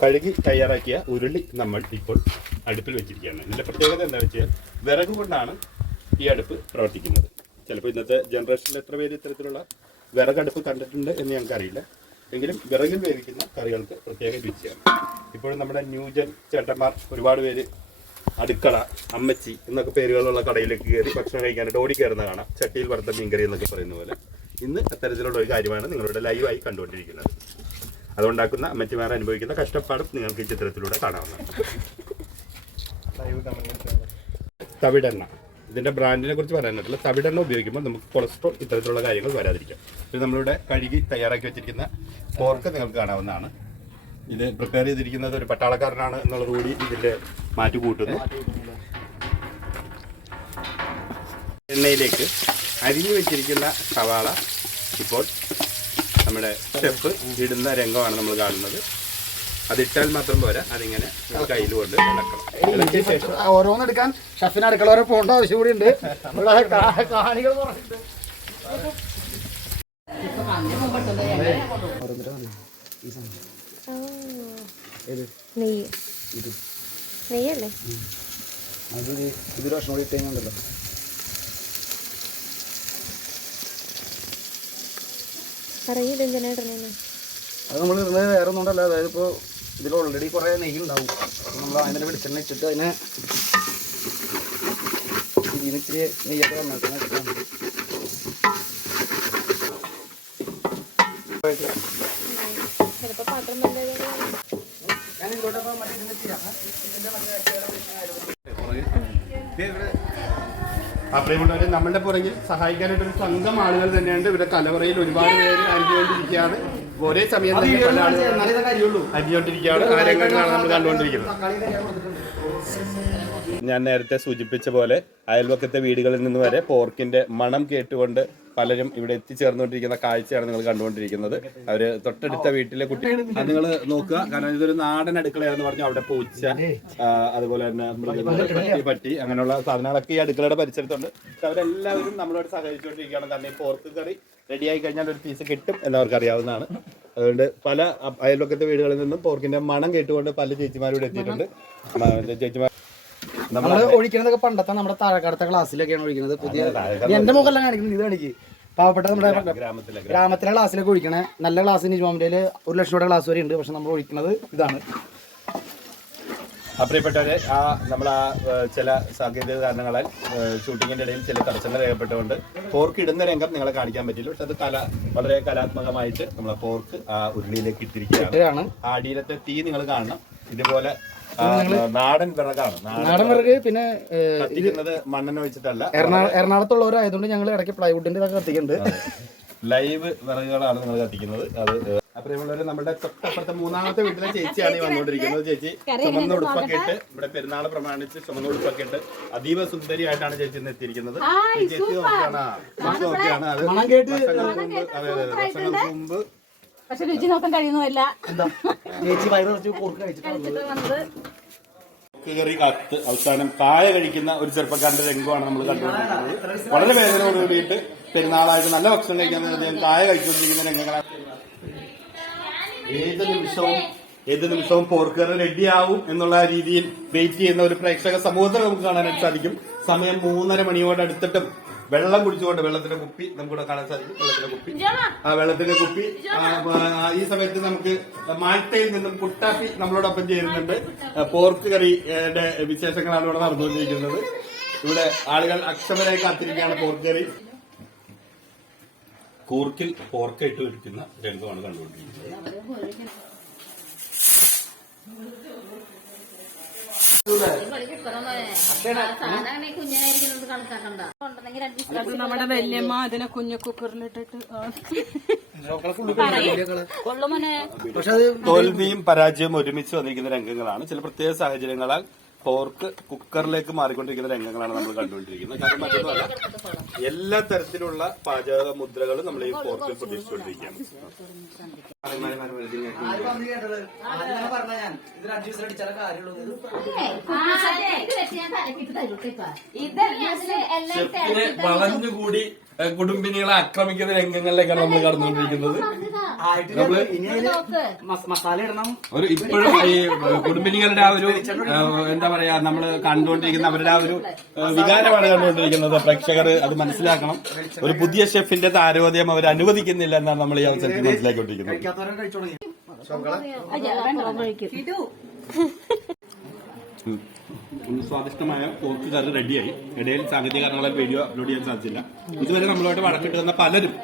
കഴുകി തയ്യാറാക്കിയ ഉരുളി നമ്മൾ ഇപ്പോൾ അടുപ്പിൽ വെച്ചിരിക്കുകയാണ്. ഇതിന്റെ പ്രത്യേകത എന്താ വെച്ചാൽ വിറക് കൊണ്ടാണ് ഈ അടുപ്പ് പ്രവർത്തിക്കുന്നത്. ചിലപ്പോൾ ഇന്നത്തെ ജനറേഷനിൽ എത്ര പേര് ഇത്തരത്തിലുള്ള വിറകടുപ്പ് കണ്ടിട്ടുണ്ട് എന്ന് ഞങ്ങൾക്ക് അറിയില്ല എങ്കിലും വിറകിൽ വേവിക്കുന്ന കറികൾക്ക് പ്രത്യേക രുചിയാണ്. ഇപ്പോഴും നമ്മുടെ ന്യൂജൻ ചേട്ടന്മാർ ഒരുപാട് പേര് അടുക്കള അമ്മച്ചി എന്നൊക്കെ പേരുകളുള്ള കടയിലേക്ക് കയറി ഭക്ഷണം കഴിക്കാനായിട്ട് ഓടി കയറുന്ന കാണാം ചട്ടിയിൽ വറുത്ത മീൻകറി എന്നൊക്കെ പറയുന്ന പോലെ. ഇന്ന് അത്തരത്തിലുള്ള ഒരു കാര്യമാണ് നിങ്ങളുടെ ലൈവായി കണ്ടുകൊണ്ടിരിക്കുന്നത്. അതുണ്ടാക്കുന്ന അമ്മച്ചിമാർ അനുഭവിക്കുന്ന കഷ്ടപ്പാടും നിങ്ങൾക്ക് ഈ ചിത്രത്തിലൂടെ കാണാവുന്നതാണ്. തവിടെണ്ണ. ഇതിന്റെ ബ്രാൻഡിനെ കുറിച്ച് പറയാനായിട്ടുള്ള തവിടെണ്ണ ഉപയോഗിക്കുമ്പോൾ നമുക്ക് കൊളസ്ട്രോൾ ഇത്തരത്തിലുള്ള കാര്യങ്ങൾ വരാതിരിക്കാം. ഇത് നമ്മളിവിടെ കഴുകി തയ്യാറാക്കി വെച്ചിരിക്കുന്ന പോർക്ക് നിങ്ങൾക്ക് കാണാവുന്നതാണ്. ഇത് പ്രിപ്പയർ ചെയ്തിരിക്കുന്നത് ഒരു പട്ടാളക്കാരനാണ് എന്നുള്ളത് കൂടി ഇതിന്റെ മാറ്റി കൂട്ടുന്നു. എണ്ണയിലേക്ക് അരിഞ്ഞു വെച്ചിരിക്കുന്ന സവാള ഇപ്പോൾ നമ്മുടെ സ്റ്റെപ്പ് ഇടുന്ന രംഗമാണ് നമ്മൾ കാണുന്നത്. അതിട്ടാൽ മാത്രം പോരാ അതിങ്ങനെ കയ്യിൽ കൊണ്ട് ഇളക്കണം ഓരോന്നെടുക്കാൻ ഷെഫിന് അടുക്കള വരെ പോകേണ്ട ആവശ്യം കൂടി ഉണ്ട്. കാണികൾ നെയ്യല്ലേ? അത് ഇതൊരു ഭക്ഷണം കൂടി ഇട്ടുണ്ടല്ലോ അറിയില്ല എന്തിനാ ഇടണേന്ന്? അത് നമ്മൾ ഇടുന്നത് വേറെ ഒന്നും കൊണ്ടല്ല. അതായത് ഇപ്പോൾ ഇതിൽ ഓൾറെഡി കുറേ നെയ്യ് ഉണ്ടാവും. നമ്മൾ അതിന്റെ വെളിച്ചെണ്ണ ഇട്ടിട്ട് അതിനെ ഇതിന് ഇച്ചിരി നെയ്യൊക്കെ വന്നിട്ട് ഇട്ടിട്ടാണ്. ചിലപ്പോ പാത്രം നല്ലത് പ്രിയമുള്ളവരെ നമ്മളുടെ പുറകിൽ സഹായിക്കാനായിട്ട് ഒരു സംഘം ആളുകൾ തന്നെയുണ്ട്. ഇവിടെ കലവറയിൽ ഒരുപാട് പേര് അരിഞ്ഞുകൊണ്ടിരിക്കുകയാണ് ഒരേ സമയം തന്നെ പല ആളുകൾ എന്നാലേ ഇതൊക്കെ അരിഞ്ഞുകൊണ്ടിരിക്കുകയാണ് കാര്യങ്ങളാണ് നമ്മൾ കണ്ടുകൊണ്ടിരിക്കുന്നത്. ഞാൻ നേരത്തെ സൂചിപ്പിച്ച പോലെ അയൽവക്കത്തെ വീടുകളിൽ നിന്ന് വരെ പോർക്കിന്റെ മണം കേട്ടുകൊണ്ട് പലരും ഇവിടെ എത്തിച്ചേർന്നുകൊണ്ടിരിക്കുന്ന കാഴ്ചയാണ് നിങ്ങൾ കണ്ടുകൊണ്ടിരിക്കുന്നത്. അവർ തൊട്ടടുത്ത വീട്ടിലെ കുട്ടി അത് നിങ്ങൾ നോക്കുക. കാരണം ഇതൊരു നാടൻ അടുക്കളയാണെന്ന് പറഞ്ഞു. അവിടെ പൂച്ച അതുപോലെ തന്നെ മൃഗങ്ങൾ പട്ടി അങ്ങനെയുള്ള സാധനങ്ങളൊക്കെ ഈ അടുക്കളയുടെ പരിസരത്തുണ്ട്. അവരെല്ലാവരും നമ്മളോട് സഹകരിച്ചുകൊണ്ടിരിക്കുകയാണ്. കാരണം ഈ പോർക്ക് കറി റെഡിയായി കഴിഞ്ഞാൽ ഒരു പീസ് കിട്ടും എന്നവർക്ക് അറിയാവുന്നതാണ്. അതുകൊണ്ട് പല അയൽവക്കത്തെ വീടുകളിൽ നിന്നും പോർക്കിന്റെ മണം കേട്ടുകൊണ്ട് പല ചേച്ചിമാരും ഇവിടെ എത്തിയിട്ടുണ്ട്. ചേച്ചിമാർ നമ്മൾ ഒഴിക്കണതൊക്കെ പണ്ടത്തെ നമ്മുടെ താഴെക്കടത്തെ ക്ലാസ്സിലൊക്കെയാണ് ഒഴിക്കുന്നത് പുതിയ എന്റെ മുഖമെല്ലാം കാണിക്കുന്നത്. ഇത് കാണിക്ക്. പാവപ്പെട്ട നമ്മുടെ ഗ്രാമത്തിലെ ക്ലാസ്സിലൊക്കെ ഒഴിക്കണേ. നല്ല ക്ലാസ് ജോമിന്റെ ഒരു ലക്ഷം രൂപയുടെ ക്ലാസ് വരെ ഉണ്ട്. പക്ഷെ നമ്മൾ ഒഴിക്കുന്നത് ഇതാണ്. പ്രിയപ്പെട്ടവരെ ആ നമ്മൾ ആ ചില സാങ്കേതിക കാരണങ്ങളാൽ ഷൂട്ടിങ്ങിന്റെ ഷൂട്ടിങ്ങിന്റെ ഇടയിൽ ചില തടസ്സങ്ങൾ രേഖപ്പെട്ടുകൊണ്ട് പോർക്ക് ഇടുന്ന രംഗം നിങ്ങളെ കാണിക്കാൻ പറ്റില്ല പക്ഷെ അത് കല വളരെ കലാത്മകമായിട്ട് നമ്മളെ പോർക്ക് ആ ഉരുളിയിലേക്ക് ഇട്ടിരിക്കുകയാണ്. ആ അടിയിലത്തെ തീ നിങ്ങൾ കാണണം. ഇതുപോലെ നാടൻ വിറകാണ്. നാടൻ വിറക് പിന്നെ കത്തിക്കുന്നത് മണ്ണെണ്ണ വെച്ചിട്ടല്ല. എറണാ- എറണാകുളത്തുള്ളവരായതുകൊണ്ട് ഞങ്ങൾ ഇടയ്ക്ക് പ്ലൈവുഡിന്റെ ഇതൊക്കെ കത്തിക്കുന്നുണ്ട്. ലൈവ് വിറകുകളാണ് നിങ്ങൾ കത്തിക്കുന്നത്. അത് പ്രിയമുള്ളവരെ നമ്മുടെ തൊട്ടപ്പുറത്തെ മൂന്നാമത്തെ വീട്ടിലെ ചേച്ചിയാണ് ഈ വന്നുകൊണ്ടിരിക്കുന്നത്. ചേച്ചി ചുമന്ന ഉടുപ്പൊക്കെ ഇട്ട് ഇവിടെ പെരുന്നാൾ പ്രമാണിച്ച് ചുമന്ന ഉടുപ്പൊക്കെ ഇട്ട് അതീവ സുന്ദരിയായിട്ടാണ് ചേച്ചി ഇന്ന് എത്തിയിരിക്കുന്നത്. ചേച്ചി നോക്കിയാണ്? അത് മുമ്പ് അതെ അതെ അതെ, വർഷങ്ങൾക്ക് മുമ്പ് പക്ഷെ രുചി നോക്കാൻ കഴിയുന്നില്ല ചേച്ചി വയറ് കുറച്ച് വന്നത് കയറി കാത്ത് അവസാനം കായ കഴിക്കുന്ന ഒരു ചെറുപ്പക്കാരന്റെ രംഗമാണ് നമ്മൾ കണ്ടുകൊണ്ടിരിക്കുന്നത്. വളരെ വേദനയോട് കൂടിയിട്ട് പെരുന്നാളായിട്ട് നല്ല ഭക്ഷണം കഴിക്കാൻ ഞാൻ കായ കഴിച്ചുകൊണ്ടിരിക്കുന്ന രംഗങ്ങളാണ്. ഏത് നിമിഷവും ഏത് നിമിഷവും പോർക്കറി റെഡിയാവും എന്നുള്ള രീതിയിൽ വെയിറ്റ് ചെയ്യുന്ന ഒരു പ്രേക്ഷക സമൂഹത്തിൽ നമുക്ക് കാണാനായിട്ട് സാധിക്കും. സമയം മൂന്നര മണിയോട് അടുത്തിട്ടും വെള്ളം കുടിച്ചുകൊണ്ട് വെള്ളത്തിന്റെ കുപ്പി നമുക്കിവിടെ കാണാൻ സാധിക്കും. വെള്ളത്തിന്റെ കുപ്പി. ആ വെള്ളത്തിന്റെ കുപ്പി. ഈ സമയത്ത് നമുക്ക് മാൾട്ടയിൽ നിന്നും കുട്ടാപ്പി നമ്മളോടൊപ്പം ചേരുന്നുണ്ട്. പോർക്ക് കറിയുടെ വിശേഷങ്ങളാണ് ഇവിടെ നടന്നുകൊണ്ടിരിക്കുന്നത്. ഇവിടെ ആളുകൾ അക്ഷമരായി കാത്തിരിക്കുകയാണ് പോർക്ക് കറി. കൂർക്കിൽ പോർക്ക് ഇട്ട് വെക്കുന്ന രംഗമാണ് കണ്ടുകൊണ്ടിരിക്കുന്നത് നമ്മുടെ വല്യമ്മ അതിനെ കുഞ്ഞു കുക്കറിലിട്ടിട്ട് തോൽവിയും പരാജയവും ഒരുമിച്ച് വന്നിരിക്കുന്ന രംഗങ്ങളാണ്. ചില പ്രത്യേക സാഹചര്യങ്ങളാൽ പോർക്ക് കുക്കറിലേക്ക് മാറിക്കൊണ്ടിരിക്കുന്ന രംഗങ്ങളാണ് നമ്മൾ കണ്ടുകൊണ്ടിരിക്കുന്നത്. കാരണം മറ്റൊന്നുമല്ല എല്ലാ തരത്തിലുള്ള പാചക മുദ്രകളും നമ്മൾ ഈ പോർക്കിൽ പ്രതീക്ഷിച്ചുകൊണ്ടിരിക്കുകയാണ്. പറഞ്ഞു ഞാൻ ഇതിന് അഞ്ച് ദിവസം അടിച്ചാലേ കാര്യമുള്ളൂ ഷെഫിനെ വളഞ്ഞുകൂടി കുടുംബിനികളെ ആക്രമിക്കുന്ന രംഗങ്ങളിലേക്കാണ് നമ്മൾ കടന്നുകൊണ്ടിരിക്കുന്നത്. മസാല ഇടണം. ഒരു ഇപ്പോഴും ഈ കുടുംബിനികളുടെ ആ ഒരു എന്താ പറയാ നമ്മൾ കണ്ടുകൊണ്ടിരിക്കുന്ന അവരുടെ ആ ഒരു വികാരമാണ് കണ്ടുകൊണ്ടിരിക്കുന്നത്. പ്രേക്ഷകർ അത് മനസ്സിലാക്കണം. ഒരു പുതിയ ഷെഫിന്റെ താരോദയം അവർ അനുവദിക്കുന്നില്ല എന്നാണ് നമ്മൾ ഈ അവസരത്തിൽ മനസ്സിലാക്കിക്കൊണ്ടിരിക്കുന്നത്. സ്വാദിഷ്ടമായ പോർക്ക് കറി റെഡിയായി. ഇടയിൽ സാങ്കേതിക കാരണങ്ങളാൽ വീഡിയോ അപ്ലോഡ് ചെയ്യാൻ സാധിച്ചില്ല. ഇതുവരെ നമ്മളോട്ട് വഴക്കിട്ട് വന്ന പലരും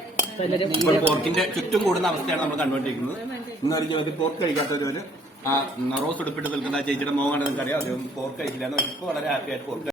ഇപ്പോൾ പോർക്കിന്റെ ചുറ്റും കൂടുന്ന അവസ്ഥയാണ് നമ്മൾ കണ്ടുകൊണ്ടിരിക്കുന്നത്. ഇന്നൊരു ജീവിതത്തിൽ പോർക്ക് കഴിക്കാത്തവര് ആ നറോസ് ഉടുപ്പിട്ട് നിൽക്കുന്ന ചേച്ചിയുടെ മോഹമാണ് നിങ്ങൾക്കറിയാം. അദ്ദേഹം പോർക്ക് കഴിക്കില്ല എന്ന് ഇപ്പോൾ വളരെ ഹാപ്പി ആയിട്ട് പോർക്ക്